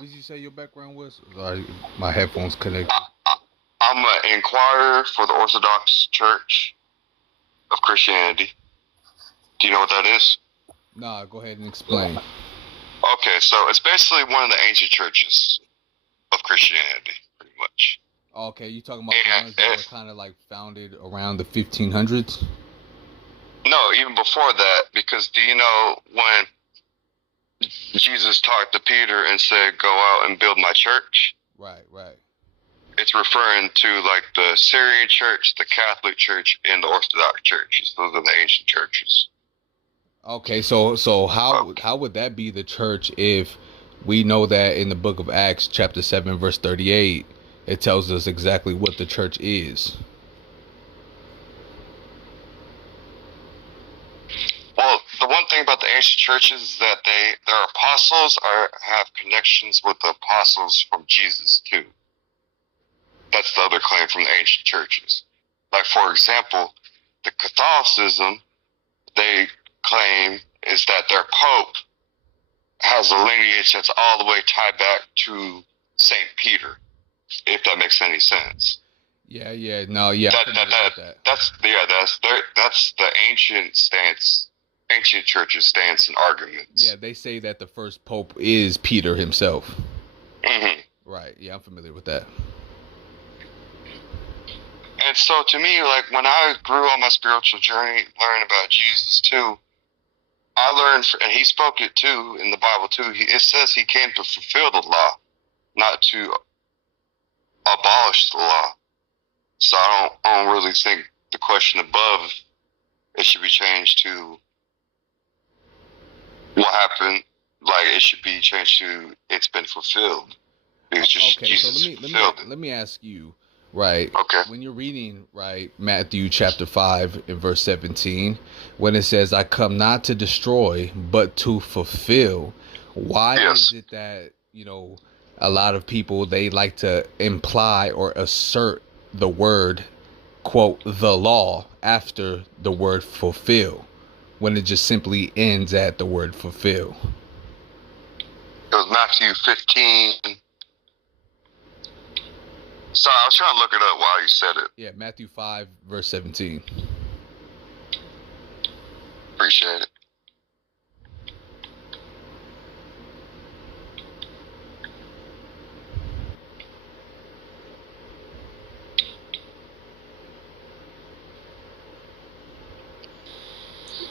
What did you say your background was? Sorry, my headphones connected. I'm an inquirer for the Orthodox Church of Christianity. Do you know what that is? Nah, go ahead and explain. Okay, so it's basically one of the ancient churches of Christianity, pretty much. Okay, you talking about the ones that were kind of like founded around the 1500s? No, even before that, because do you know when Jesus talked to Peter and said, "Go out and build my church"? Right. It's referring to like the Syrian church, the Catholic church, and the Orthodox churches. Those are the ancient churches. Okay, so how would that be the church if we know that in the book of Acts chapter 7 verse 38 it tells us exactly what the church is? Well, the one thing about the ancient churches is that their apostles have connections with the apostles from Jesus too. That's the other claim from the ancient churches. Like, for example, the Catholicism, they claim is that their Pope has a lineage that's all the way tied back to St. Peter, if that makes any sense. Yeah. That's the ancient stance, ancient church's stance and arguments. Yeah, they say that the first pope is Peter himself. Mm-hmm. Right. Yeah, I'm familiar with that. And so to me, like when I grew on my spiritual journey, learning about Jesus too, I learned, and he spoke it too in the Bible too. It says he came to fulfill the law, not to abolish the law. So I don't really think the question above it should be changed to what happened. Like it should be changed to it's been fulfilled. Because just okay, Jesus so let me ask you. Right. Okay. When you're reading, right, Matthew chapter 5 and verse 17, when it says, "I come not to destroy, but to fulfill," why is it that, a lot of people, they like to imply or assert the word, quote, the law after the word fulfill, when it just simply ends at the word fulfill? It was Matthew 15. Sorry, I was trying to look it up while you said it. Yeah, Matthew 5, verse 17. Appreciate it.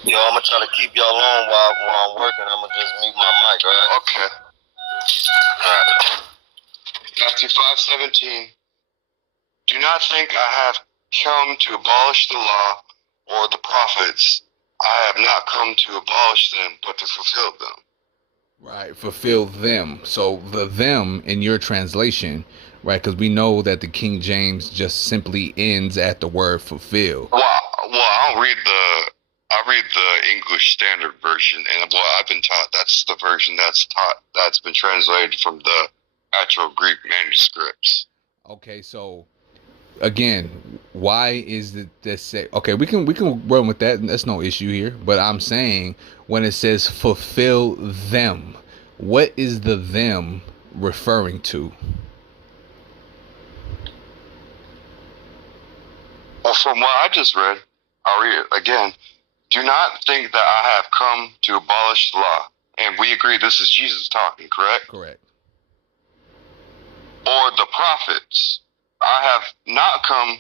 Yo, I'm gonna try to keep y'all on while I'm working. I'm gonna just mute my mic, right? Okay. Alright. Matthew 5:17. Do not think I have come to abolish the law or the prophets. I have not come to abolish them, but to fulfill them. Right, fulfill them. So the them in your translation, right? Because we know that the King James just simply ends at the word fulfill. Well, I read the English Standard Version, and what I've been taught, that's the version that's been translated from the actual Greek manuscripts. Okay, so again, why is it that say? Okay, we can run with that. That's no issue here. But I'm saying when it says fulfill them, what is the them referring to? Well, from what I just read, I'll read it again. Do not think that I have come to abolish the law. And we agree this is Jesus talking, correct? Correct. Or the prophets. I have not come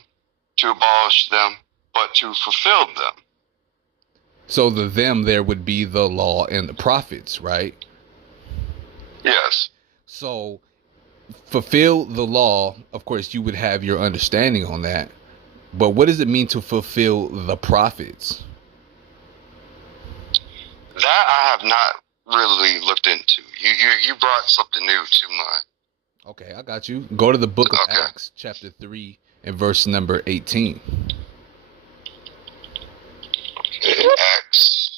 to abolish them, but to fulfill them. So the them there would be the law and the prophets, right? Yes. So fulfill the law, of course, you would have your understanding on that. But what does it mean to fulfill the prophets? That I have not really looked into. You brought something new to mind. Okay, I got you. Go to the book of Acts, chapter 3, and verse number 18. Okay, Acts.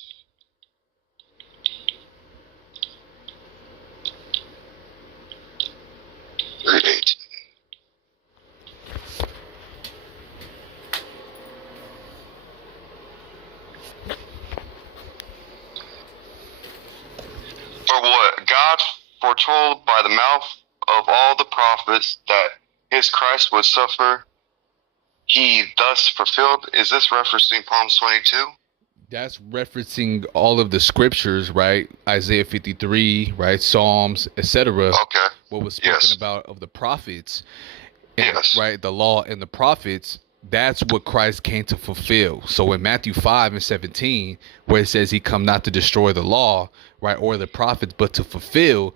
For what God foretold by by the mouth of all the prophets that his Christ would suffer, he thus fulfilled. Is this referencing Psalms 22? That's referencing all of the scriptures, right? Isaiah 53, right? Psalms, etc. Okay. What was spoken Yes. about of the prophets, and, Yes. right? The law and the prophets. That's what Christ came to fulfill. So in Matthew 5:17, where it says he come not to destroy the law, right, or the prophets, but to fulfill,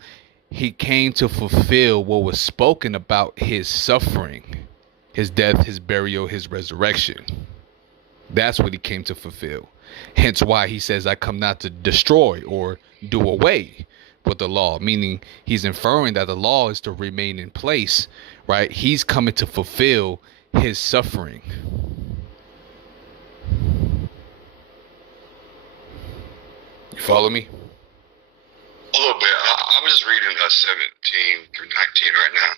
he came to fulfill what was spoken about his suffering, his death, his burial, his resurrection. That's what he came to fulfill. Hence why he says, I come not to destroy or do away with the law, meaning he's inferring that the law is to remain in place, right? He's coming to fulfill his suffering. You follow me? A little bit. I'm just reading 17 through 19 right now.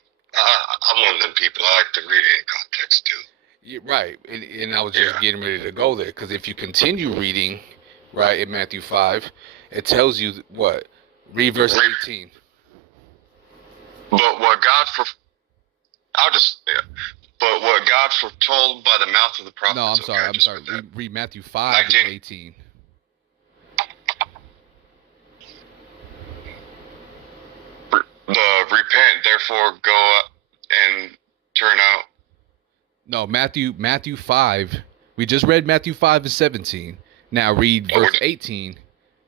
I'm one of them people. I like to read it in context too. Yeah, right. And I was just getting ready to go there, because if you continue reading, right, in Matthew 5, it tells you what? Read verse 18. But what God foretold by the mouth of the prophets. No, I'm sorry. I'm sorry. Read Matthew 5 and 18. Repent, therefore go up and turn out. No, Matthew 5. We just read Matthew 5 and 17. Now read verse 18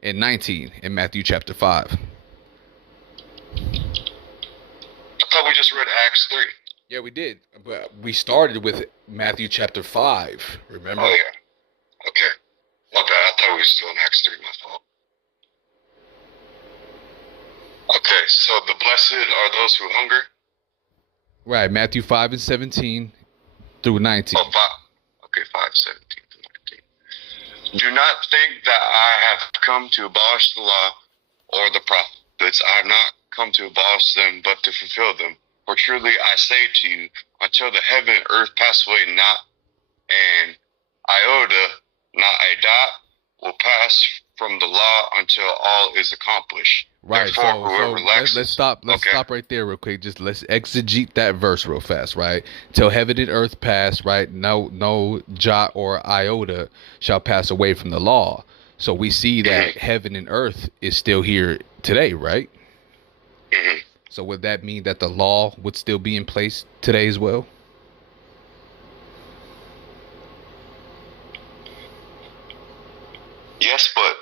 and 19 in Matthew chapter 5. I thought we just read Acts 3. Yeah, we did. But we started with Matthew chapter 5, remember? Oh, yeah. Okay. My bad. I thought we were still in Acts 3. My fault. Okay, so the blessed are those who hunger. Right, Matthew 5 and 17 through 19. Oh, 5. Okay, 5, 17 through 19. Do not think that I have come to abolish the law or the prophets. I have not come to abolish them, but to fulfill them. For truly I say to you, until the heaven and earth pass away, not an iota, not a dot, will pass from the law until all is accomplished. Right, so let's stop right there real quick. Just let's exegete that verse real fast, right? Till heaven and earth pass, right? No jot or iota shall pass away from the law. So we see that heaven and earth is still here today, right? Mm-hmm. So would that mean that the law would still be in place today as well? Yes, but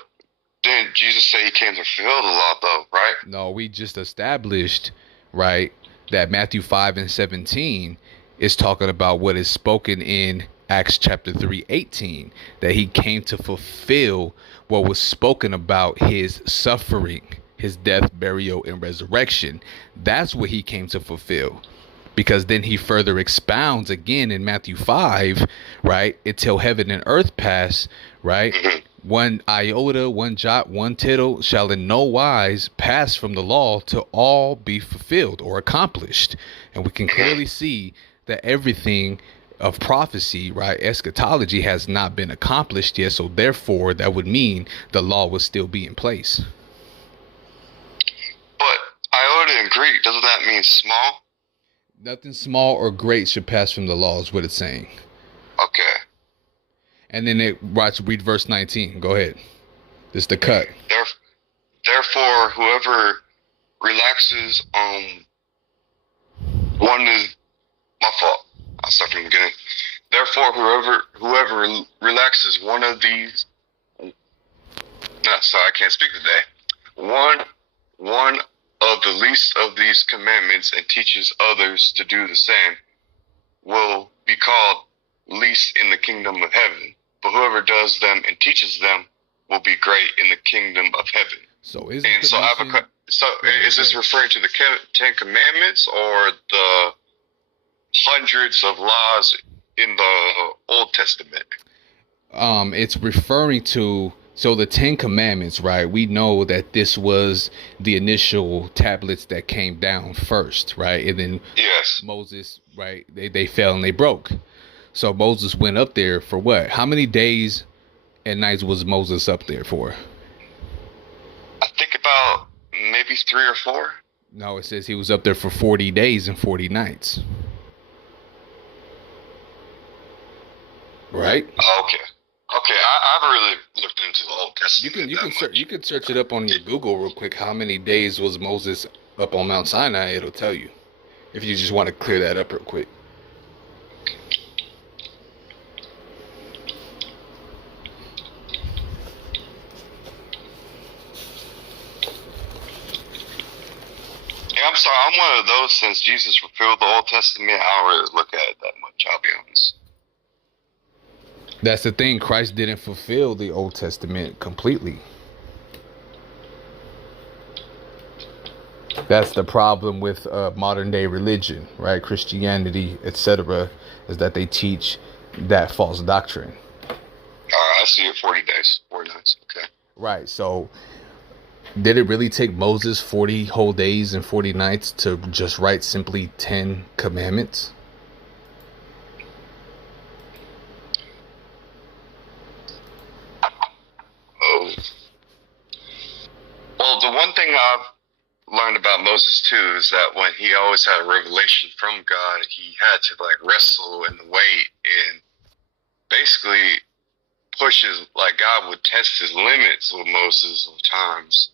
didn't Jesus say he came to fulfill the law, though, right? No, we just established, right, that Matthew 5 and 17 is talking about what is spoken in Acts chapter 3:18, that he came to fulfill what was spoken about his suffering, his death, burial, and resurrection. That's what he came to fulfill. Because then he further expounds again in Matthew 5, right, until heaven and earth pass, right? Mm-hmm. One iota, one jot, one tittle shall in no wise pass from the law till all be fulfilled or accomplished. And we can clearly see that everything of prophecy, right, eschatology, has not been accomplished yet. So therefore, that would mean the law would still be in place. But iota in Greek, doesn't that mean small? Nothing small or great should pass from the law is what it's saying. Okay. And then read verse 19. Go ahead. This is the cut. Therefore, whoever relaxes on one is my fault. I'll start from the beginning. Therefore, whoever relaxes one of these, sorry, I can't speak today. One of the least of these commandments and teaches others to do the same will be called least in the kingdom of heaven. But whoever does them and teaches them will be great in the kingdom of heaven. So is this referring to the 10 Commandments or the hundreds of laws in the Old Testament? It's referring to, so the 10 Commandments, right? We know that this was the initial tablets that came down first, right? And then Moses, right? They fell and they broke. So Moses went up there for what? How many days and nights was Moses up there for? I think about maybe 3 or 4. No, it says he was up there for 40 days and 40 nights. Right? Oh, okay. Okay, I've really looked into the Old Testament. You can search it up on your Google real quick. How many days was Moses up on Mount Sinai? It'll tell you. If you just want to clear that up real quick. Yeah, I'm sorry. I'm one of those, since Jesus fulfilled the Old Testament, I don't really look at it that much, I'll be honest. That's the thing. Christ didn't fulfill the Old Testament completely. That's the problem with modern day religion, right? Christianity, etc., is that they teach that false doctrine. All right, I see it. 40 days, 40 nights. Okay. Right. So, did it really take Moses 40 whole days and 40 nights to just write simply 10 commandments? Oh. Well, the one thing I've learned about Moses too is that when he always had a revelation from God, he had to like wrestle and wait and basically God would test his limits with Moses at times.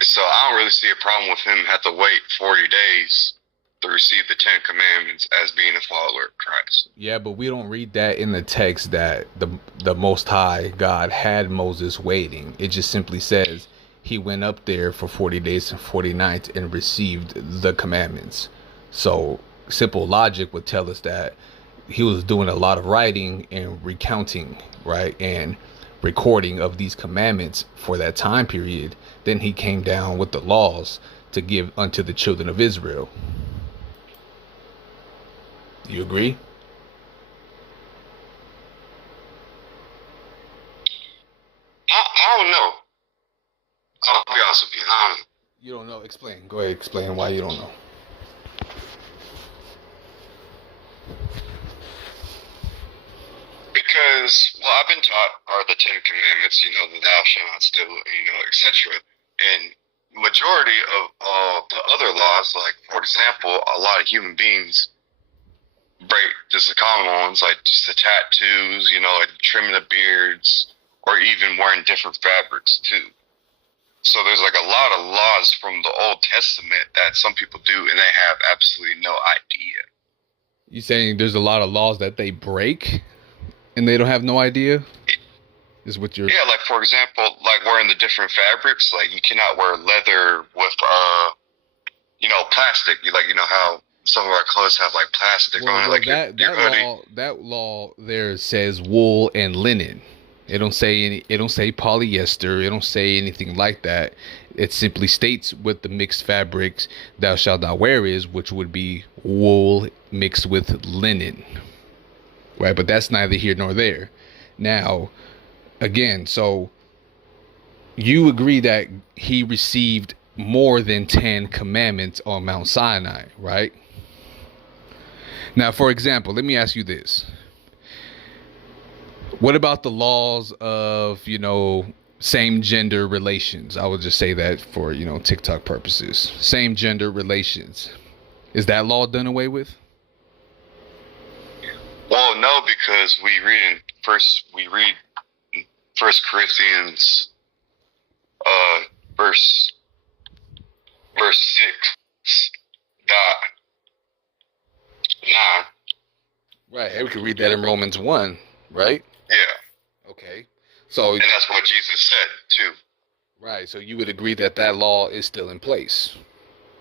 So I don't really see a problem with him have to wait 40 days to receive the 10 Commandments as being a follower of Christ. Yeah, but we don't read that in the text that the Most High God had Moses waiting. It just simply says he went up there for 40 days and 40 nights and received the commandments. So simple logic would tell us that he was doing a lot of writing and recounting, right, and recording of these commandments for that time period. Then he came down with the laws to give unto the children of Israel. Do you agree? I don't know. I'll be honest with you. You don't know? Explain. Go ahead. Explain why you don't know. Because, well, I've been taught are the 10 Commandments, the thou shalt not steal, etc. And majority of all the other laws, like, for example, a lot of human beings break just the common ones, like just the tattoos, like trimming the beards, or even wearing different fabrics, too. So there's like a lot of laws from the Old Testament that some people do, and they have absolutely no idea. You saying there's a lot of laws that they break? And they don't have no idea? Is what you're... Yeah, like, for example, like wearing the different fabrics. Like, you cannot wear leather with, plastic. How some of our clothes have, like, plastic on it. Like, that law there says wool and linen. It don't say polyester. It don't say anything like that. It simply states what the mixed fabrics thou shalt not wear is, which would be wool mixed with linen. Right, but that's neither here nor there. Now, again, so you agree that he received more than 10 commandments on Mount Sinai, right? Now, for example, let me ask you this. What about the laws of, same gender relations? I would just say that for, TikTok purposes. Same gender relations. Is that law done away with? Well, no, because we read in First Corinthians, verse 6, dot 9. Right, and we can read that in Romans 1, right? Yeah. Okay. So, and that's what Jesus said too. Right. So you would agree that law is still in place?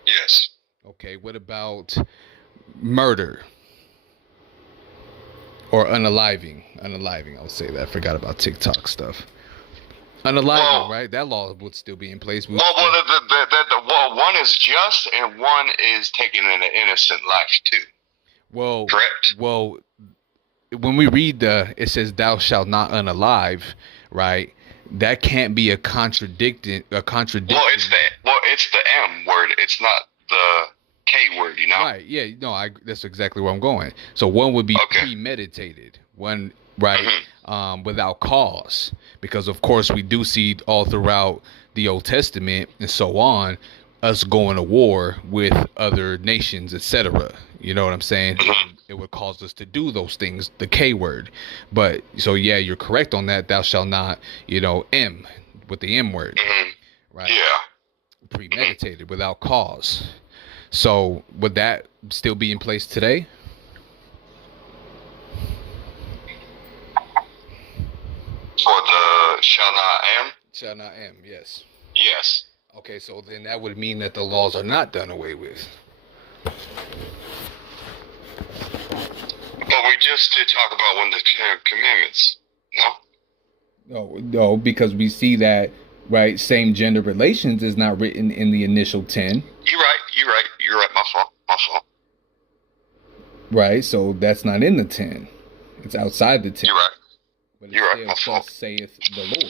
Yes. Okay. What about murder? Or unaliving. I would say that. I forgot about TikTok stuff. Unaliving, right? That law would still be in place. Well, one is just and one is taking an innocent life too. Well, correct. Well, when we read it says thou shalt not unalive, right? That can't be a contradiction. Well, it's the M word. It's not the K word, Right. Yeah. No, that's exactly where I'm going. So one would be premeditated. One, right, without cause. Because, of course, we do see all throughout the Old Testament and so on, us going to war with other nations, etc. You know what I'm saying? It would cause us to do those things, the K word. But so yeah, you're correct on that. Thou shalt not, M with the M word, right? Yeah. Premeditated without cause. So would that still be in place today? For the shall not am? Shall not am, yes. Yes. Okay, so then that would mean that the laws are not done away with. But we just did talk about one of the Ten Commandments, no? No, because we see that, right, same gender relations is not written in the initial 10. You're right. My fault. Right, so that's not in the 10. It's outside the 10. You're right. But You're right, my fault. Thus saith the Lord.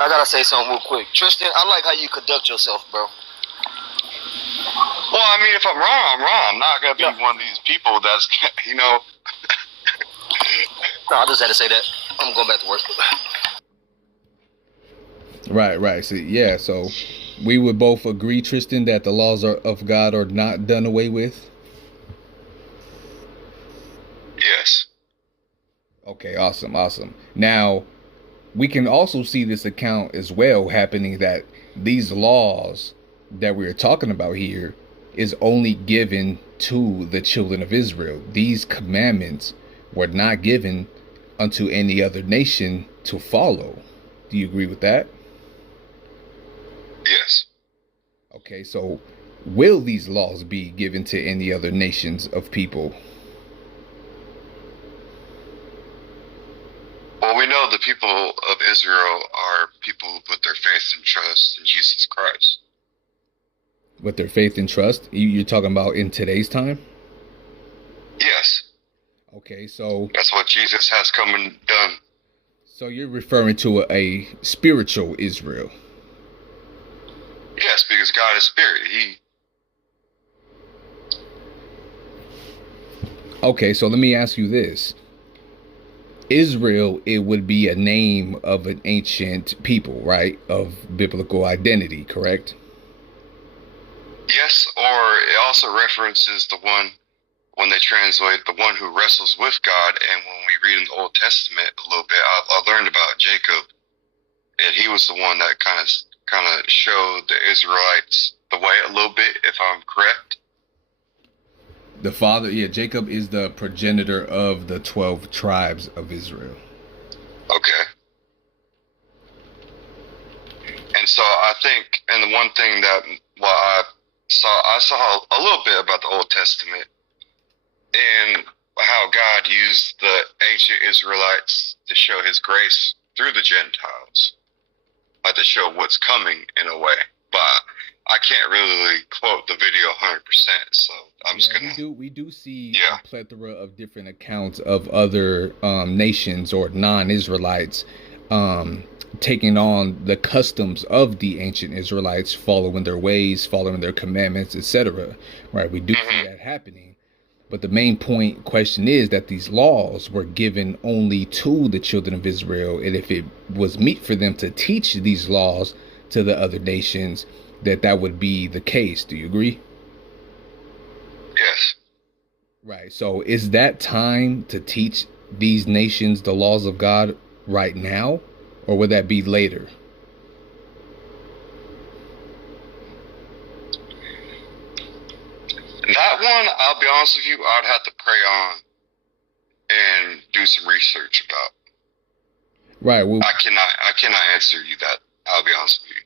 I gotta say something real quick. Tristan, I like how you conduct yourself, bro. Well, I mean, if I'm wrong, I'm wrong. I'm not gonna be one of these people that's, No, I just had to say that. I'm going back to work. Right. So we would both agree, Tristan, that the laws of God are not done away with? Yes. Okay, awesome. Now, we can also see this account as well happening, that these laws that we're talking about here is only given to the children of Israel. These commandments were not given unto any other nation to follow. Do you agree with that? Yes. Okay, so will these laws be given to any other nations of people? Well, we know the people of Israel are people who put their faith and trust in Jesus Christ. With their faith and trust? You're talking about in today's time? Yes. Okay, so that's what Jesus has come and done. So you're referring to a spiritual Israel? Yes, because God is spirit. Okay, so let me ask you this. Israel, it would be a name of an ancient people, right? Of biblical identity, correct? Yes, or it also references the one, when they translate, the one who wrestles with God. And when we read in the Old Testament a little bit, I learned about Jacob, and he was the one that kind of showed the Israelites the way a little bit, if I'm correct. The father, Jacob is the progenitor of the 12 tribes of Israel. Okay. And so I think, and the one thing that, I saw a little bit about the Old Testament and how God used the ancient Israelites to show his grace through the Gentiles, like to show what's coming in a way. But I can't really quote the video 100%, so I'm just gonna. We do see a plethora of different accounts of other nations or non-Israelites taking on the customs of the ancient Israelites, following their ways, following their commandments, etc. Right? We do see that happening. But the main question is that these laws were given only to the children of Israel, and if it was meet for them to teach these laws to the other nations, that would be the case. Do you agree? Yes. Right. So is that time to teach these nations the laws of God right now, or would that be later? That one, I'll be honest with you, I'd have to pray on and do some research about. Right. Well, I cannot answer you that. I'll be honest with you.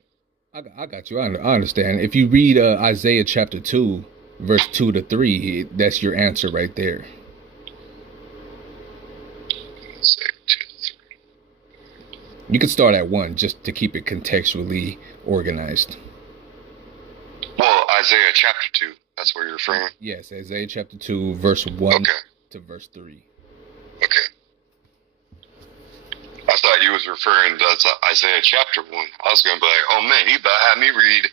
I got you. I understand. If you read Isaiah chapter 2, verse 2 to 3, that's your answer right there. Isaiah 2 to 3. You can start at 1 just to keep it contextually organized. Well, Isaiah chapter 2, that's where you're referring? Yes, Isaiah chapter 2, verse 1 to verse 3. Okay. I thought you was referring to Isaiah chapter 1. I was going to be like, oh man, he about had me read.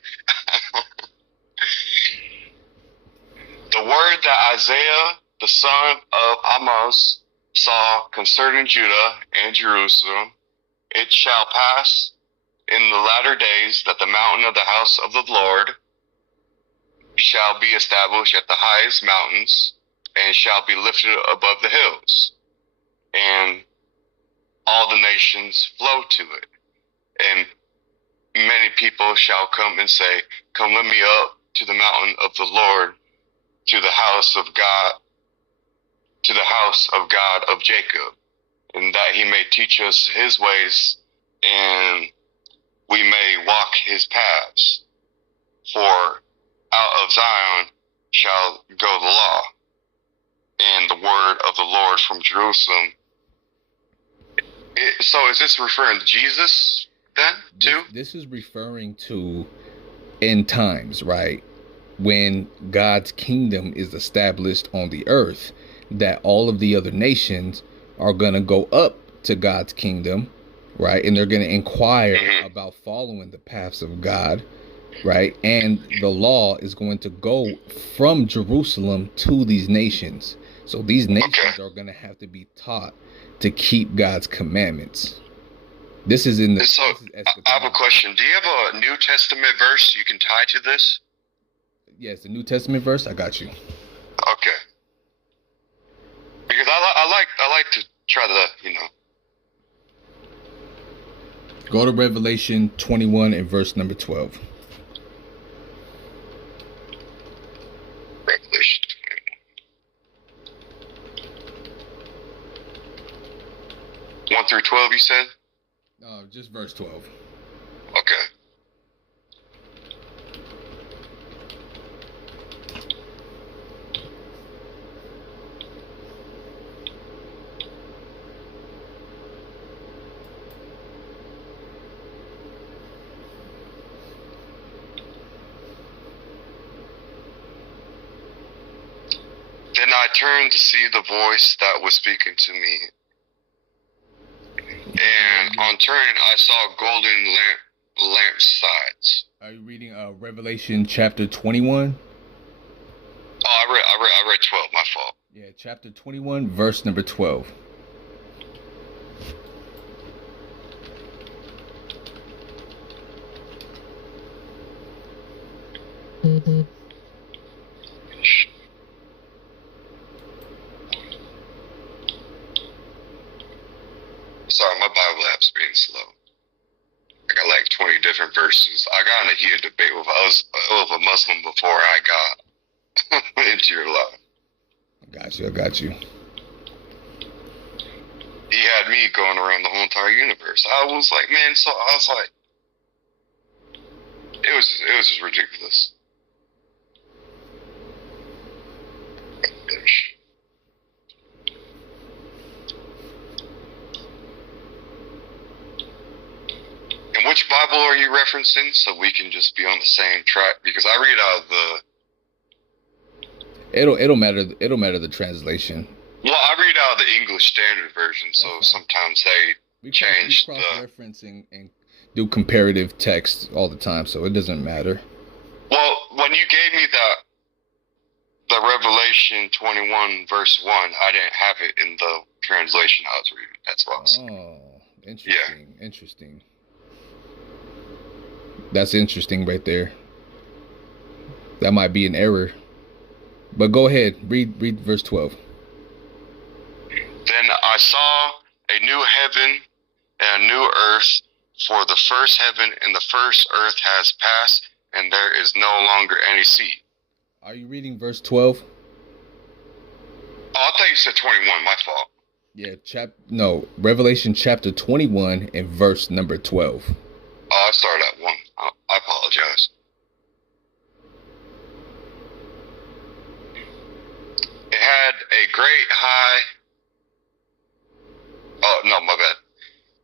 The word that Isaiah, the son of Amos, saw concerning Judah and Jerusalem, it shall pass in the latter days that the mountain of the house of the Lord shall be established at the highest mountains, and shall be lifted above the hills, and all the nations flow to it. And many people shall come and say, come let me up to the mountain of the Lord, to the house of God, of Jacob, and that he may teach us his ways, and we may walk his paths. For out of Zion shall go the law, and the word of the Lord from Jerusalem. So is this referring to Jesus then, too? This is referring to end times, right? When God's kingdom is established on the earth, that all of the other nations are going to go up to God's kingdom, right? And they're going to inquire about following the paths of God, right? And the law is going to go from Jerusalem to these nations. So these nations are going to have to be taught to keep God's commandments. This is in the. So I have a question. Do you have a New Testament verse you can tie to this? Yes, the New Testament verse. I got you. Okay. Because I like to try to, you know. Go to Revelation 21 and verse number 12. Revelation 21. 1 through 12, you said? Just verse 12. Okay. Then I turned to see the voice that was speaking to me. And on turning, I saw golden lampstands. Are you reading Revelation chapter 21? Oh, I read 12. My fault. Yeah, chapter 21, verse number 12. Sorry, my Bible app's being slow. I got like 20 different verses. I got in a heated debate with a Muslim before I got into your life. I got you. He had me going around the whole entire universe. I was like, man, so I was like, it was just ridiculous. And which Bible are you referencing so we can just be on the same track? Because I read out the... It'll matter the translation. Well, I read out the English Standard Version, so sometimes they change we cross-referencing and do comparative text all the time, so it doesn't matter. Well, when you gave me the Revelation 21 verse 1, I didn't have it in the translation I was reading. That's why I was saying. Oh, interesting. Yeah. Interesting. That's interesting right there. That might be an error. But go ahead, read verse 12. Then I saw a new heaven and a new earth, for the first heaven and the first earth has passed, and there is no longer any sea. Are you reading verse 12? Oh, I thought you said 21, my fault. Yeah, Revelation chapter 21 and verse number 12. Oh, I started at 1. I apologize. It had a great high... Oh, no, my bad.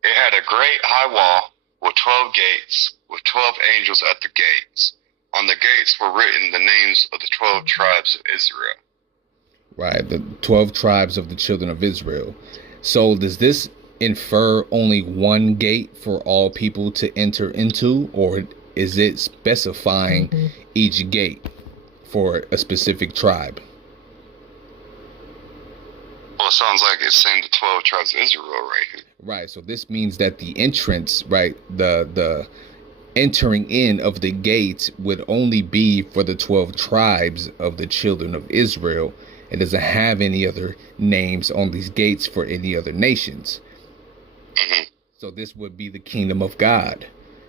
It had a great high wall with 12 gates, with 12 angels at the gates. On the gates were written the names of the 12 tribes of Israel. Right, the 12 tribes of the children of Israel. So does this infer only one gate for all people to enter into, or is it specifying each gate for a specific tribe? Well, it sounds like it's saying the 12 tribes of Israel right here. Right. So this means that the entrance, right, the entering in of the gates would only be for the 12 tribes of the children of Israel. It doesn't have any other names on these gates for any other nations. Mm-hmm. So this would be the kingdom of God.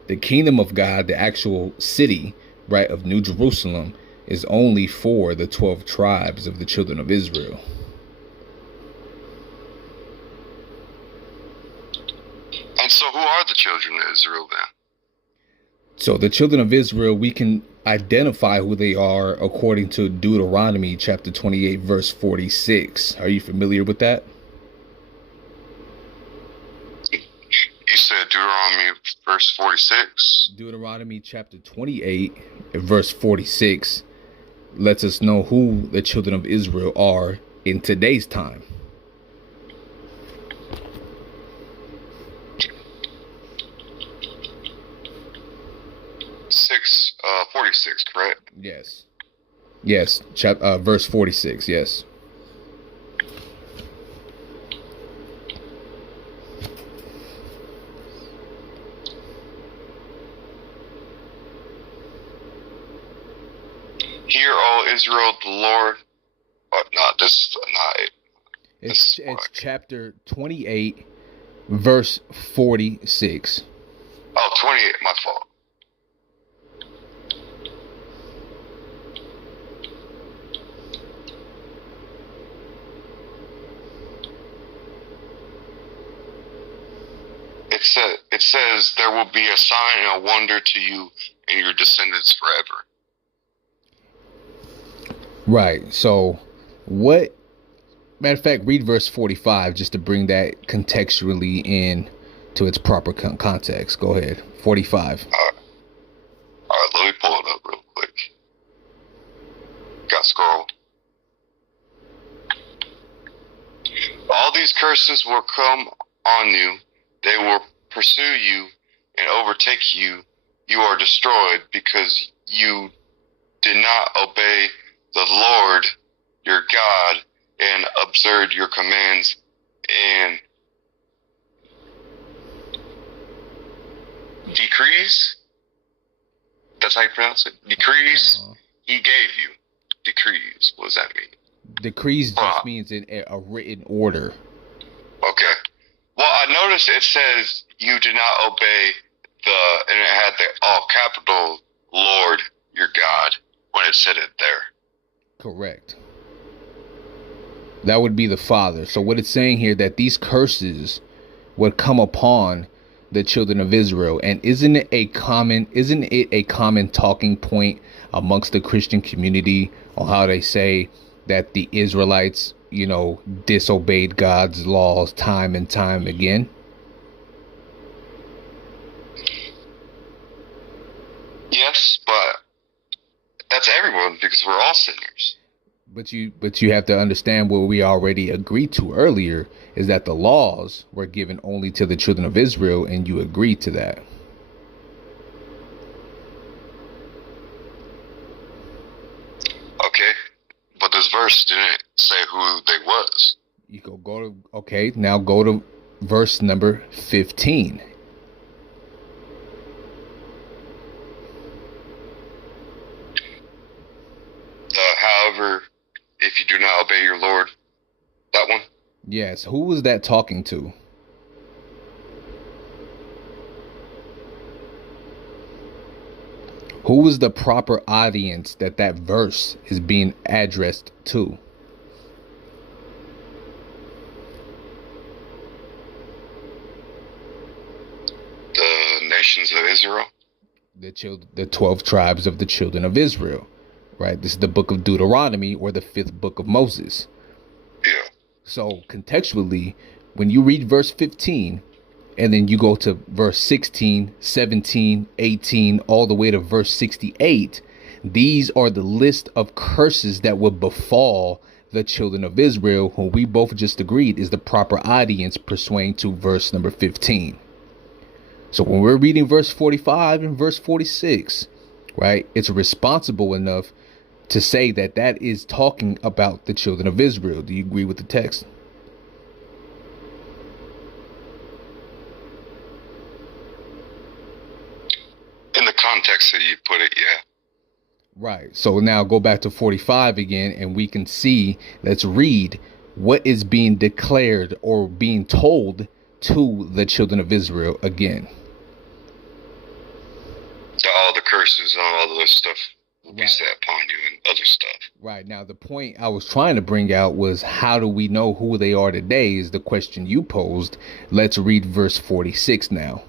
The kingdom of God, the actual city, right, of New Jerusalem, is only for the 12 tribes of the children of Israel. And so who are the children of Israel then? So the children of Israel, we can identify who they are according to Deuteronomy chapter 28, verse 46. Are you familiar with that? You said Deuteronomy verse 46? Deuteronomy chapter 28, verse 46 lets us know who the children of Israel are in today's time. 46, correct? Yes. Yes. Verse 46. Yes. Hear, all Israel, the Lord. Oh, no, this is not it. It's chapter 28, verse 46. Oh, 28, my fault. It says there will be a sign and a wonder to you and your descendants forever. Right. So what, matter of fact, read verse 45 just to bring that contextually in to its proper context. Go ahead. 45. All right, let me pull it up real quick. Got scroll. All these curses will come on you. They will pursue you and overtake you. You are destroyed because you did not obey the Lord your God and observed your commands and decrees. That's how you pronounce it? Decrees he gave you. Decrees. What does that mean? Decrees just means in a written order. Okay. Well, I noticed it says you did not obey and it had the all capital Lord your God when it said it there. Correct. That would be the Father. So what it's saying here, that these curses would come upon the children of Israel. And isn't it a common talking point amongst the Christian community on how they say that the Israelites, disobeyed God's laws time and time again? Yes, but that's everyone because we're all sinners. But you have to understand what we already agreed to earlier is that the laws were given only to the children of Israel, and you agreed to that. Okay, but this verse didn't say who they was. You now go to verse number 15. However, if you do not obey your Lord, that one? Yes. Who was that talking to? Who was the proper audience that verse is being addressed to? The nations of Israel? The 12 tribes of the children of Israel. Right? This is the book of Deuteronomy, or the 5th book of Moses. Yeah. So contextually, when you read verse 15 and then you go to verse 16, 17, 18, all the way to verse 68, these are the list of curses that would befall the children of Israel, who we both just agreed is the proper audience pursuant to verse number 15. So when we're reading verse 45 and verse 46, right, it's responsible enough to say that is talking about the children of Israel. Do you agree with the text? Right. So now go back to 45 again, and we can see, let's read what is being declared or being told to the children of Israel again. All the curses and all the stuff will be set upon you and other stuff. Right. Now, the point I was trying to bring out was, how do we know who they are today is the question you posed. Let's read verse 46 now.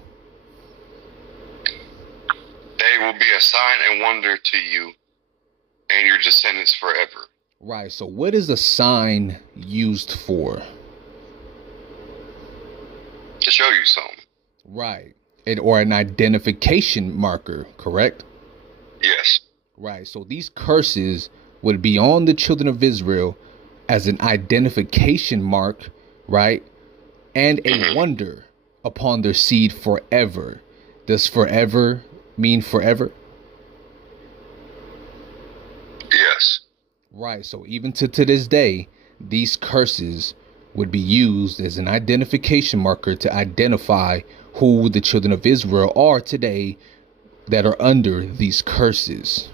They will be a sign and wonder to you and your descendants forever. Right. So what is a sign used for? To show you something. Right. Or an identification marker, correct? Yes. Right. So these curses would be on the children of Israel as an identification mark, right? And a wonder upon their seed forever. Does forever mean forever? Yes. Right. So even to this day, these curses would be used as an identification marker to identify who the children of Israel are today that are under these curses.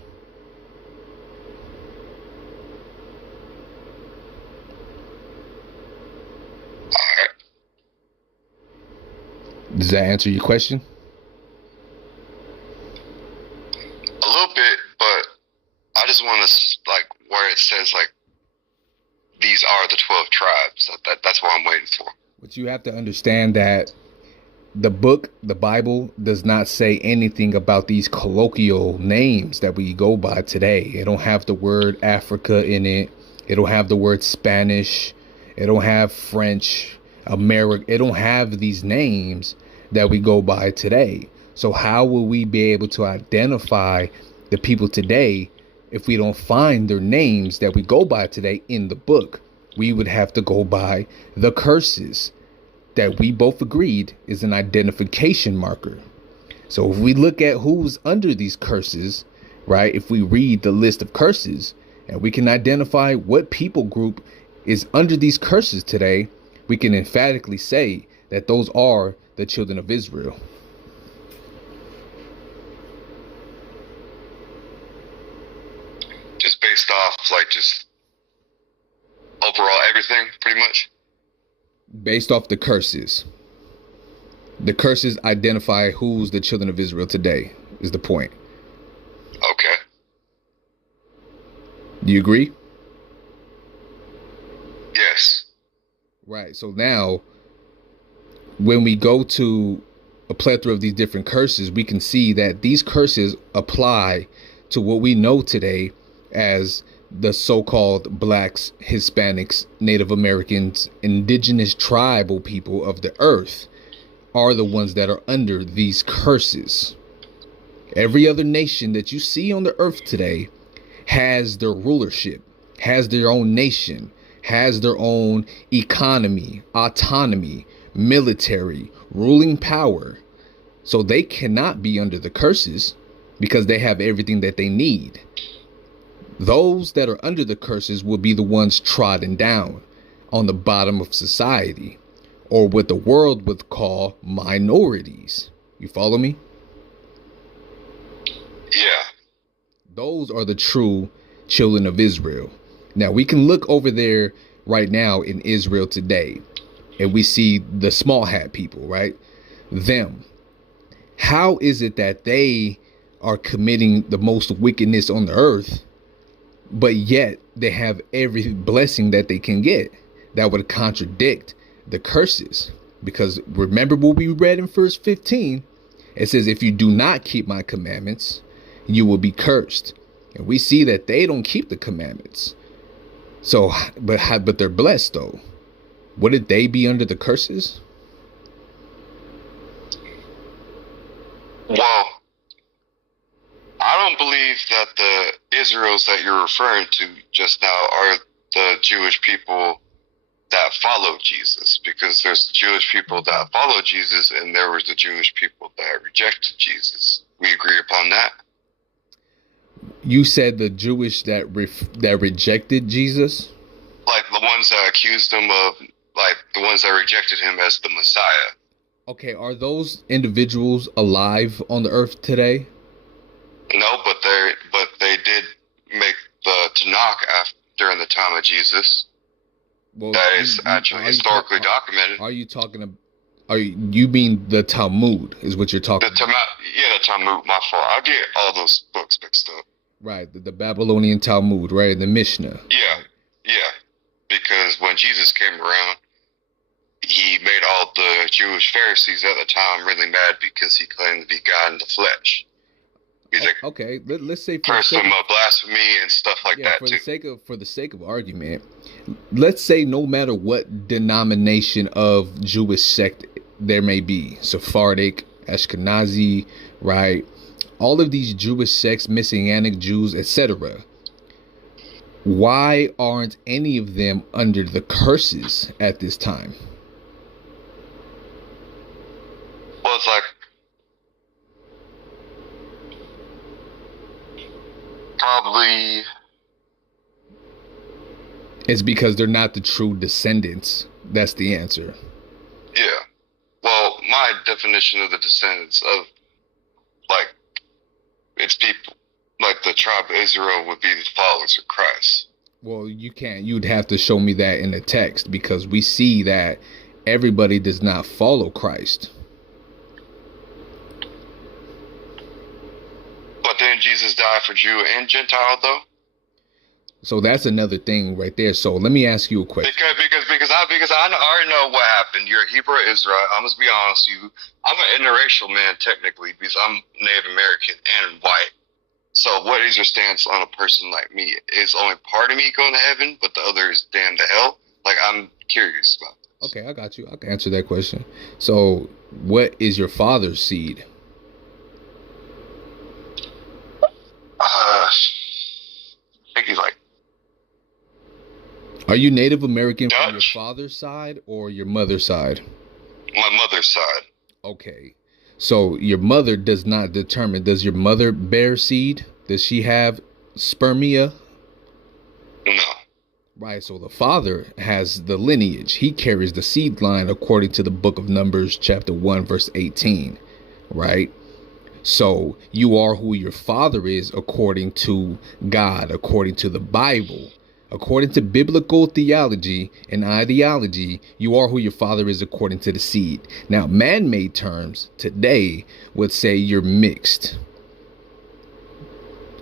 Does that answer your question? A little bit, but I just want to, like, where it says, like, these are the 12 tribes. That's what I'm waiting for. But you have to understand that the book, the Bible, does not say anything about these colloquial names that we go by today. It don't have the word Africa in it. It don't have the word Spanish. It don't have French, America. It don't have these names that we go by today. So how will we be able to identify the people today if we don't find their names that we go by today in the book? We would have to go by the curses that we both agreed is an identification marker. So if we look at who's under these curses, right? If we read the list of curses and we can identify what people group is under these curses today, we can emphatically say that those are the children of Israel. Just based off, like, just overall everything, pretty much? Based off the curses. The curses identify who's the children of Israel today, is the point. Okay. Do you agree? Yes. Right. So now, when we go to a plethora of these different curses, we can see that these curses apply to what we know today as the so-called blacks, Hispanics, Native Americans, indigenous tribal people of the earth are the ones that are under these curses. Every other nation that you see on the earth today has their rulership, has their own nation, has their own economy, autonomy, military, ruling power. So they cannot be under the curses because they have everything that they need. Those that are under the curses will be the ones trodden down on the bottom of society, or what the world would call minorities. You follow me? Yeah. Those are the true children of Israel. Now we can look over there right now in Israel today, and we see the small hat people, right? Them. How is it that they are committing the most wickedness on the earth, but yet they have every blessing that they can get? That would contradict the curses. Because remember what we read in verse 15. It says, if you do not keep my commandments, you will be cursed. And we see that they don't keep the commandments. So, but they're blessed though. Wouldn't they be under the curses? Well, I don't believe that the Israels that you're referring to just now are the Jewish people that follow Jesus, because there's the Jewish people that follow Jesus and there was the Jewish people that rejected Jesus. We agree upon that? You said the Jewish that rejected Jesus? Like the ones that accused him of, like the ones that rejected him as the Messiah. Okay, are those individuals alive on the earth today? No, but they did make the Tanakh after during the time of Jesus. Well, That is actually historically documented. Are you talking about? You mean the Talmud is what you're talking about? The Talmud. My fault. I get all those books mixed up. Right, the Babylonian Talmud, right, the Mishnah. Yeah, right. yeah. Because when Jesus came around, he made all the Jewish Pharisees at the time really mad because he claimed to be God in the flesh. He's like, okay, let's say curse him of blasphemy and stuff like that too. For the sake of argument, let's say no matter what denomination of Jewish sect there may be, Sephardic, Ashkenazi, right, all of these Jewish sects, Messianic Jews, etc. Why aren't any of them under the curses at this time? Well, it's like probably it's because they're not the true descendants. That's the answer. Yeah. Well, my definition of the descendants of, like, it's people like the tribe of Israel would be the followers of Christ. Well, you can't. You'd have to show me that in the text, because we see that everybody does not follow Christ. But didn't Jesus die for Jew and Gentile though? So that's another thing right there. So let me ask you a question. Because I already know what happened. You're a Hebrew Israelite. I'm gonna be honest with you. I'm an interracial man technically because I'm Native American and white. So what is your stance on a person like me? Is only part of me going to heaven, but the other is damned to hell? Like, I'm curious about this. Okay, I got you. I can answer that question. So what is your father's seed? I think he's like. Are you Native American Dutch. from your father's side or your mother's side? My mother's side. Okay. So your mother does not determine. Does your mother bear seed? Does she have spermia? No. Right. So the father has the lineage. He carries the seed line according to the book of Numbers, chapter 1, verse 18. Right. So you are who your father is according to God, according to the Bible. According to biblical theology and ideology, you are who your father is according to the seed. Now, man-made terms today would say you're mixed.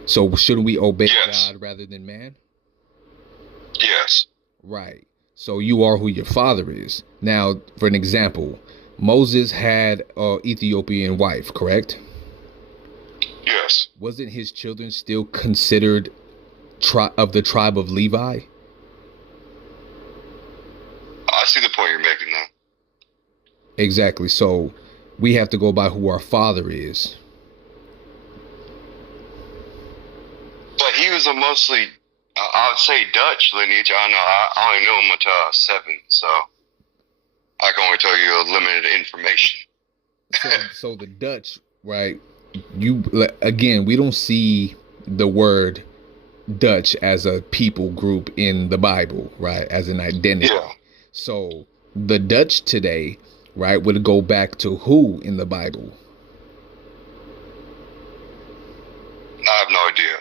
So shouldn't we obey God rather than man? Yes. Right. So you are who your father is. Now, for an example, Moses had an Ethiopian wife, correct? Yes. Wasn't his children still considered of the tribe of Levi? I see the point you're making now. Exactly. So we have to go by who our father is. But he was a mostly, I would say, Dutch lineage. I only knew him until I was 7, so I can only tell you limited information. So the Dutch, right? Again, we don't see the word Dutch as a people group in the Bible, right? As an identity. Yeah. So the Dutch today, right, would go back to who in the Bible? I have no idea.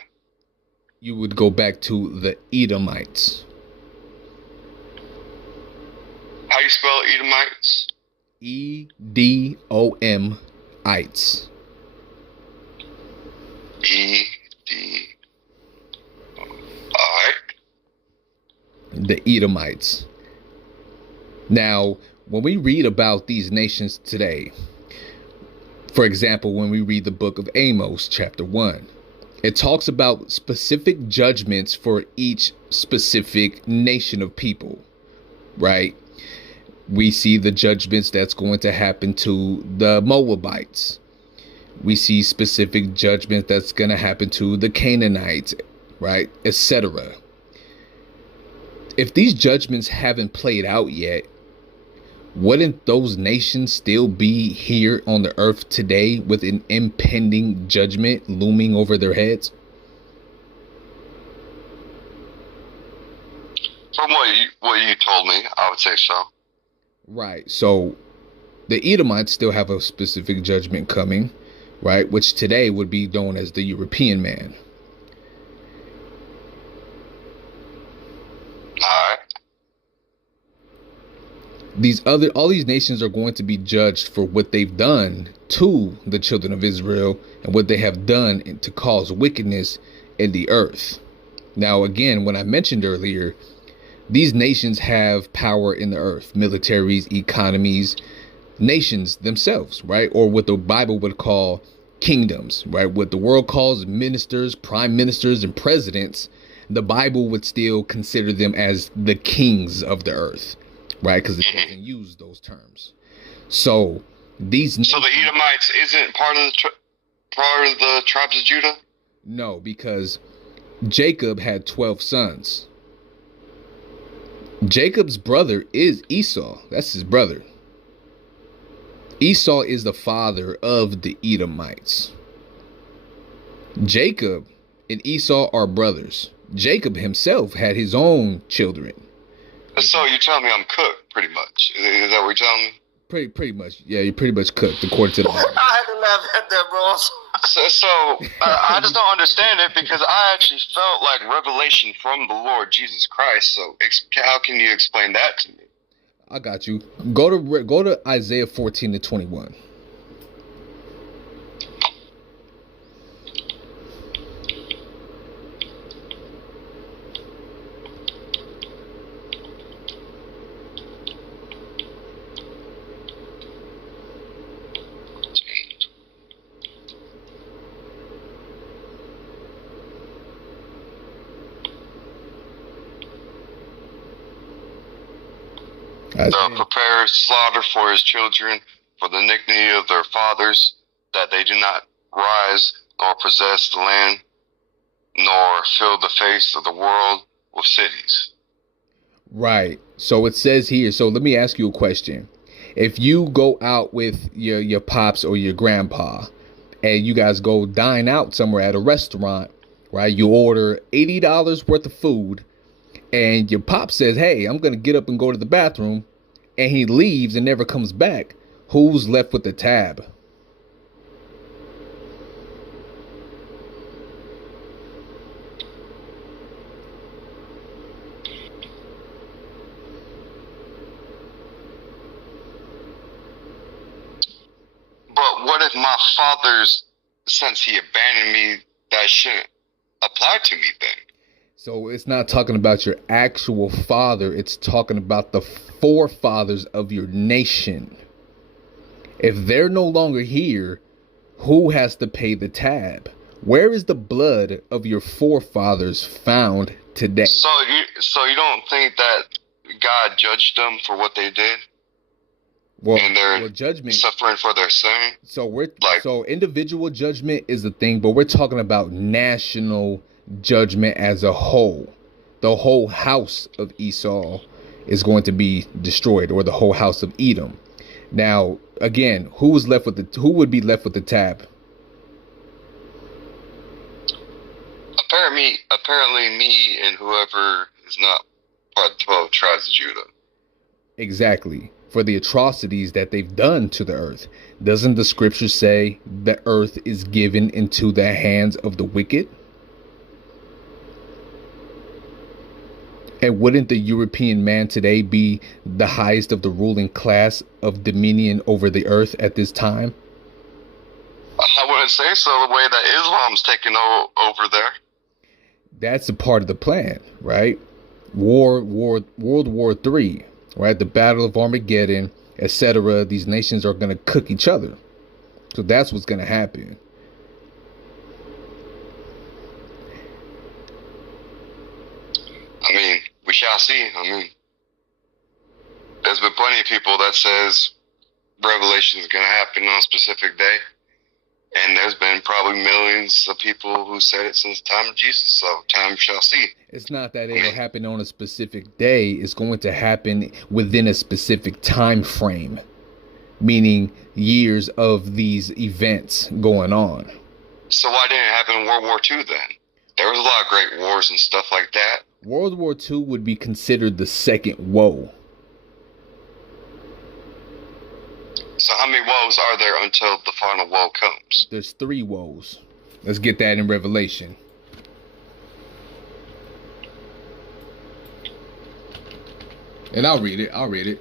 You would go back to the Edomites. How you spell Edomites? E-D-O-M-ites. E-D. Alright. The Edomites. Now, when we read about these nations today, for example, when we read the book of Amos, chapter 1, it talks about specific judgments for each specific nation of people, right? We see the judgments that's going to happen to the Moabites. We see specific judgment that's going to happen to the Canaanites, right, etc. If these judgments haven't played out yet, wouldn't those nations still be here on the earth today with an impending judgment looming over their heads? From what you told me, I would say so. Right. So the Edomites still have a specific judgment coming. right? Which today would be known as the European man. All right. All these nations are going to be judged for what they've done to the children of Israel and what they have done to cause wickedness in the earth. Now, again, when I mentioned earlier, these nations have power in the earth, militaries, economies, nations themselves, right? Or what the Bible would call kingdoms, right? What the world calls ministers, prime ministers, and presidents, the Bible would still consider them as the kings of the earth, right? Because it doesn't use those terms. So these nations, so the Edomites isn't part of the tribes of Judah? No, because Jacob had 12 sons. Jacob's brother is Esau. That's his brother. Esau is the father of the Edomites. Jacob and Esau are brothers. Jacob himself had his own children. So you're telling me I'm cooked, pretty much. Is that what you're telling me? Pretty much. Yeah, you're pretty much cooked, according to the Bible. I had to laugh at that, bro. So I just don't understand it, because I actually felt like revelation from the Lord Jesus Christ. So how can you explain that to me? I got you. Go to Isaiah 14-21. Prepare slaughter for his children, for the iniquity of their fathers, that they do not rise, nor possess the land, nor fill the face of the world with cities. Right. So it says here, so let me ask you a question. If you go out with your pops or your grandpa, and you guys go dine out somewhere at a restaurant, right? You order $80 worth of food, and your pop says, hey, I'm going to get up and go to the bathroom, and he leaves and never comes back. Who's left with the tab? But what if my father's, since he abandoned me, that shouldn't apply to me then? So it's not talking about your actual father. It's talking about the forefathers of your nation. If they're no longer here, who has to pay the tab? Where is the blood of your forefathers found today? So you don't think that God judged them for what they did? And their judgment, suffering for their sin? So individual judgment is the thing, but we're talking about national judgment as a whole. The whole house of Esau is going to be destroyed, or the whole house of Edom. Now, again, who would be left with the tab? Apparently me and whoever is not part of the 12 tribes of Judah. Exactly. For the atrocities that they've done to the earth. Doesn't the scripture say the earth is given into the hands of the wicked? And wouldn't the European man today be the highest of the ruling class of dominion over the earth at this time? I wouldn't say so, the way that Islam's taking over there. That's a part of the plan, right? World War III, right? The Battle of Armageddon, etc. These nations are going to cook each other. So that's what's going to happen. I mean, we shall see. I mean, there's been plenty of people that says Revelation is going to happen on a specific day. And there's been probably millions of people who said it since the time of Jesus. So time shall see. It's not that it'll happen on a specific day. It's going to happen within a specific time frame, meaning years of these events going on. So why didn't it happen in World War II then? There was a lot of great wars and stuff like that. World War II would be considered the second woe. So how many woes are there until the final woe comes? There's 3 woes. Let's get that in Revelation. And I'll read it. All right.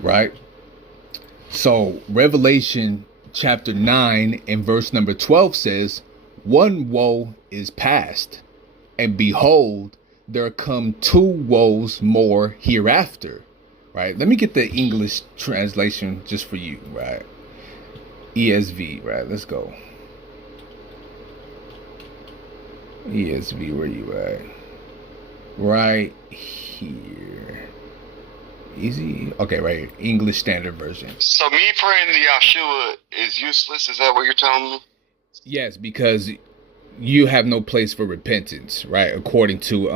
Right? So Revelation chapter 9 and verse number 12 says, "One woe is past, and behold, there come 2 woes more hereafter." Right? Let me get the English translation just for you, right? ESV, right? Let's go. ESV, where you at? Right here. Easy. Okay, right here. English Standard Version. So me praying to Yahshua is useless? Is that what you're telling me? Yes, because you have no place for repentance, right? According to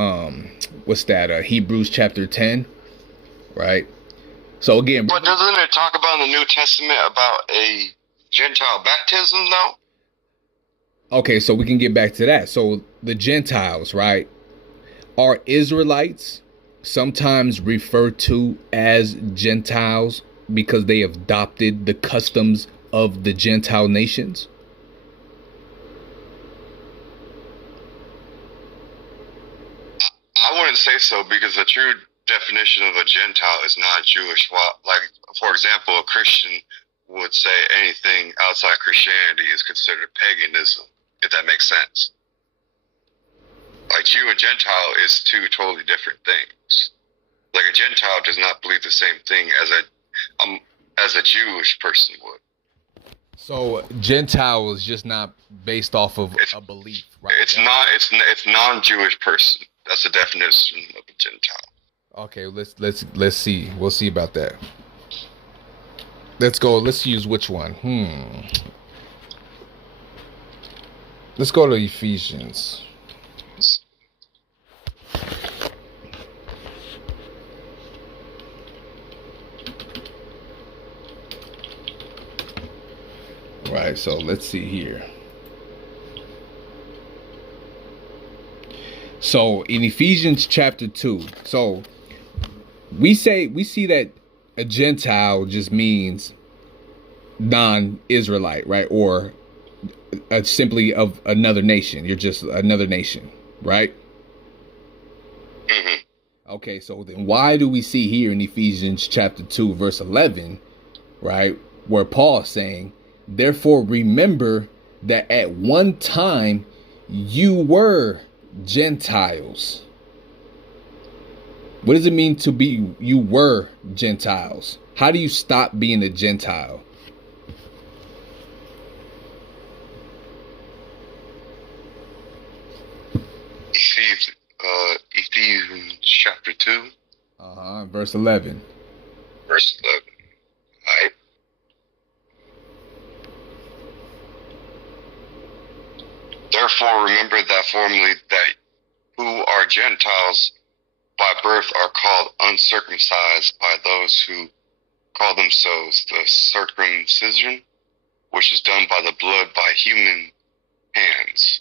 what's that? Hebrews chapter 10, right? So again, but doesn't it talk about in the New Testament about a Gentile baptism, though? Okay, so we can get back to that. So the Gentiles, right, are Israelites sometimes referred to as Gentiles because they have adopted the customs of the Gentile nations? I wouldn't say so, because the true definition of a Gentile is not Jewish. Well, like, for example, a Christian would say anything outside Christianity is considered paganism, if that makes sense. Like, Jew and Gentile is 2 totally different things. Like, a Gentile does not believe the same thing as a Jewish person would. So Gentile is just not based off of a belief, right? It's not. It's non-Jewish person. That's the definition of a Gentile. Okay, let's see. We'll see about that. Let's go. Let's use which one? Let's go to Ephesians. Right, so let's see here. So in Ephesians chapter 2, so we see that a Gentile just means non-Israelite, right? Or simply of another nation. You're just another nation, right? Mm-hmm. Okay, so then why do we see here in Ephesians chapter 2, verse 11, right, where Paul's saying, "Therefore remember that at one time you were Gentiles." What does it mean to be you were Gentiles? How do you stop being a Gentile? Ephesians chapter 2. Verse 11. Verse 11. All right. "Therefore remember that formerly that who are Gentiles by birth are called uncircumcised by those who call themselves the circumcision, which is done by the blood by human hands."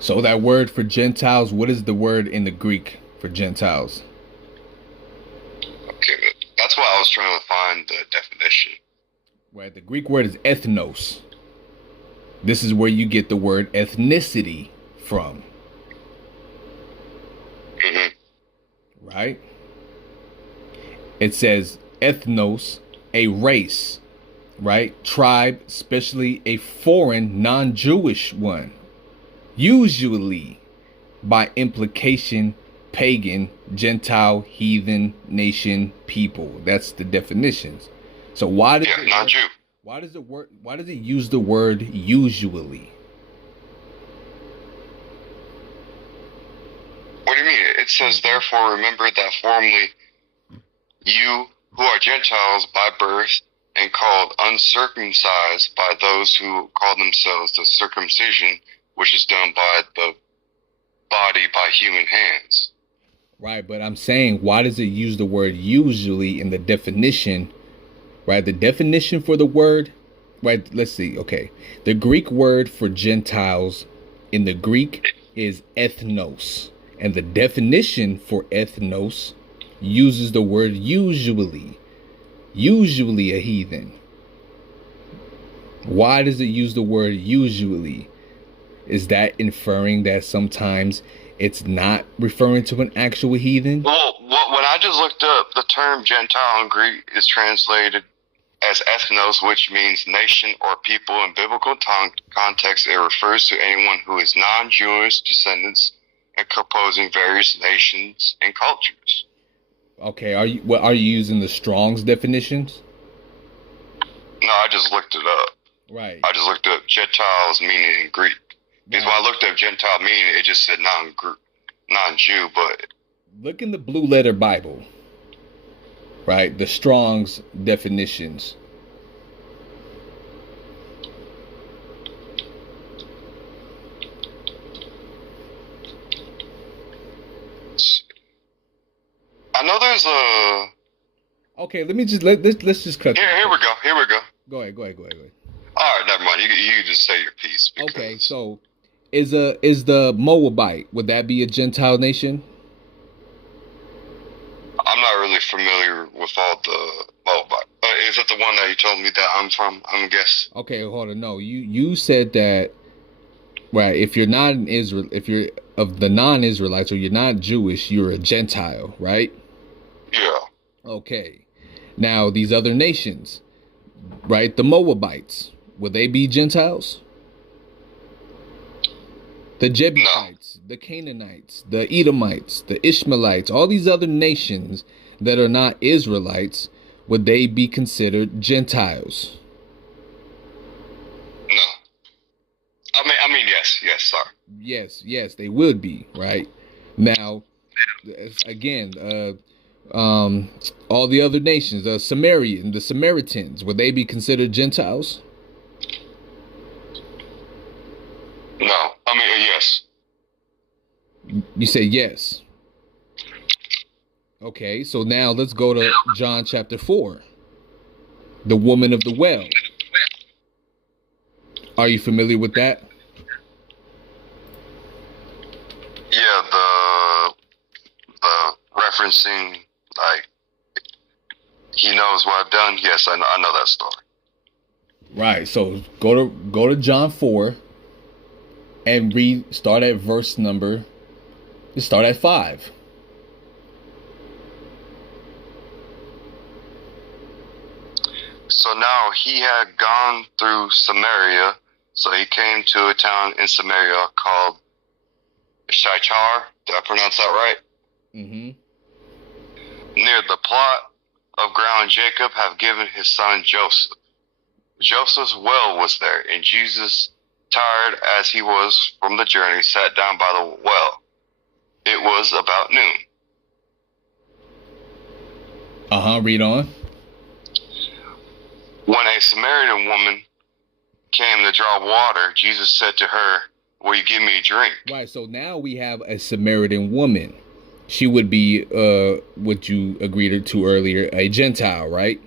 So that word for Gentiles, what is the word in the Greek for Gentiles? Okay, that's why I was trying to find the definition. Right, the Greek word is ethnos. This is where you get the word ethnicity from. Mm-hmm. Right? It says ethnos, a race, right? Tribe, especially a foreign, non-Jewish one. Usually, by implication, pagan, Gentile, heathen, nation, people. That's the definitions. So why does non-Jew. Why does it use the word usually? What do you mean? It says, "Therefore remember that formerly you who are Gentiles by birth and called uncircumcised by those who call themselves the circumcision, which is done by the body by human hands." Right, but I'm saying, why does it use the word usually in the definition? Right, the definition for the word, right, let's see, okay. The Greek word for Gentiles in the Greek is ethnos. And the definition for ethnos uses the word usually. Usually a heathen. Why does it use the word usually? Is that inferring that sometimes it's not referring to an actual heathen? Well, when I just looked up, the term Gentile in Greek is translated as ethnos, which means nation or people in biblical context. It refers to anyone who is non-Jewish descendants and composing various nations and cultures. Okay, are you using the Strong's definitions? No, I just looked it up. Right. I just looked up Gentiles meaning in Greek. Because when I looked up Gentile meaning, it just said non-Jew, but... Look in the Blue Letter Bible. Right? The Strong's definitions. I know there's a... Okay, let's just cut. Here we go. Go ahead. All right, never mind. You just say your piece. Okay, so is the Moabite, would that be a Gentile nation? I'm not really familiar with all the Moabite. Is that the one that you told me that I'm from? I'm guess. Okay, hold on. No, you said that. Right, if you're not an Israel, if you're of the non-Israelites or you're not Jewish, you're a Gentile, right? Yeah. Okay. Now these other nations, right? The Moabites, would they be Gentiles? The Jebusites, the Canaanites, the Edomites, the Ishmaelites, all these other nations that are not Israelites, would they be considered Gentiles? No. I mean, yes, sorry. Yes, they would be, right? Now, again, all the other nations, the Samaritans, would they be considered Gentiles? No, I mean, yes. You say yes. Okay, so now let's go to John chapter 4. The woman of the well. Are you familiar with that? Yeah, the referencing, like, he knows what I've done. Yes, I know that story. Right. So go to John 4 and start at verse number. Let's start at 5. So now he had gone through Samaria, so he came to a town in Samaria called Sychar. Did I pronounce that right? Mm-hmm. Near the plot of ground Jacob had given his son Joseph. Joseph's well was there, and Jesus, tired as he was from the journey, sat down by the well. It was about noon. Read on. When a Samaritan woman came to draw water, Jesus said to her, "Will you give me a drink?" Right, so now we have a Samaritan woman. She would be, what you agreed to earlier, a Gentile, right?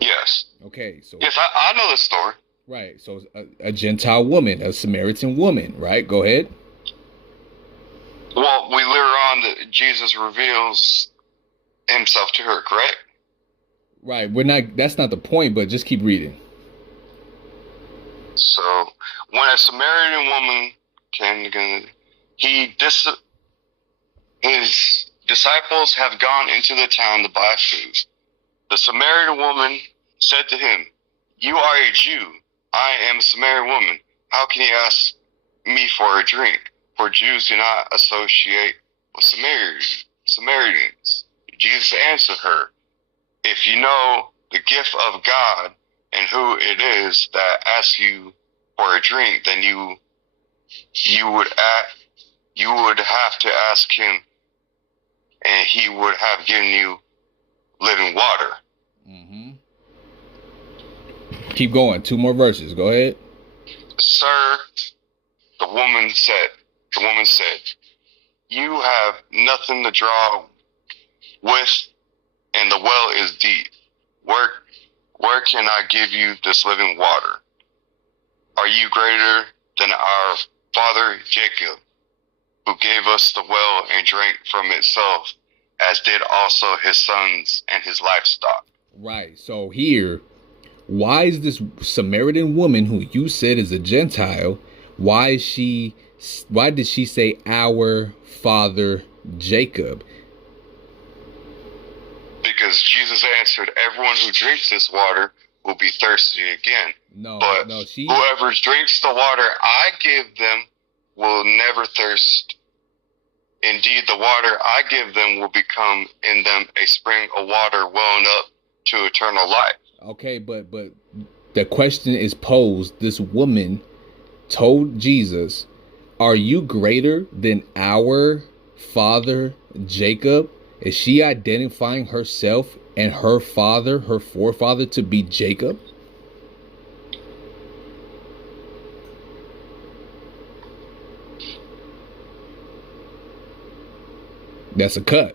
Yes. Okay, so... Yes, I know this story. Right, so a Gentile woman, a Samaritan woman, right? Go ahead. Well, we later on that Jesus reveals himself to her, correct? Right, that's not the point, but just keep reading. So, when a Samaritan woman came, his disciples have gone into the town to buy food. The Samaritan woman said to him, "You are a Jew. I am a Samaritan woman. How can you ask me for a drink? For Jews do not associate with Samaritans." Jesus answered her, "If you know the gift of God and who it is that asks you for a drink, then you would have to ask him, and he would have given you living water." Mm-hmm. Keep going. 2 more verses. Go ahead. "Sir," the woman said, "you have nothing to draw with, and the well is deep. Where can I give you this living water? Are you greater than our father Jacob, who gave us the well and drank from itself, as did also his sons and his livestock. Right. So here, why is this Samaritan woman who you said is a Gentile, why did she say our father Jacob? Because Jesus answered, everyone who drinks this water will be thirsty again. But whoever drinks the water I give them will never thirst. Indeed, the water I give them will become in them a spring of water welling up to eternal life. Okay, but the question is posed. This woman told Jesus, are you greater than our father Jacob? Is she identifying herself and her father, her forefather, to be Jacob? That's a cut.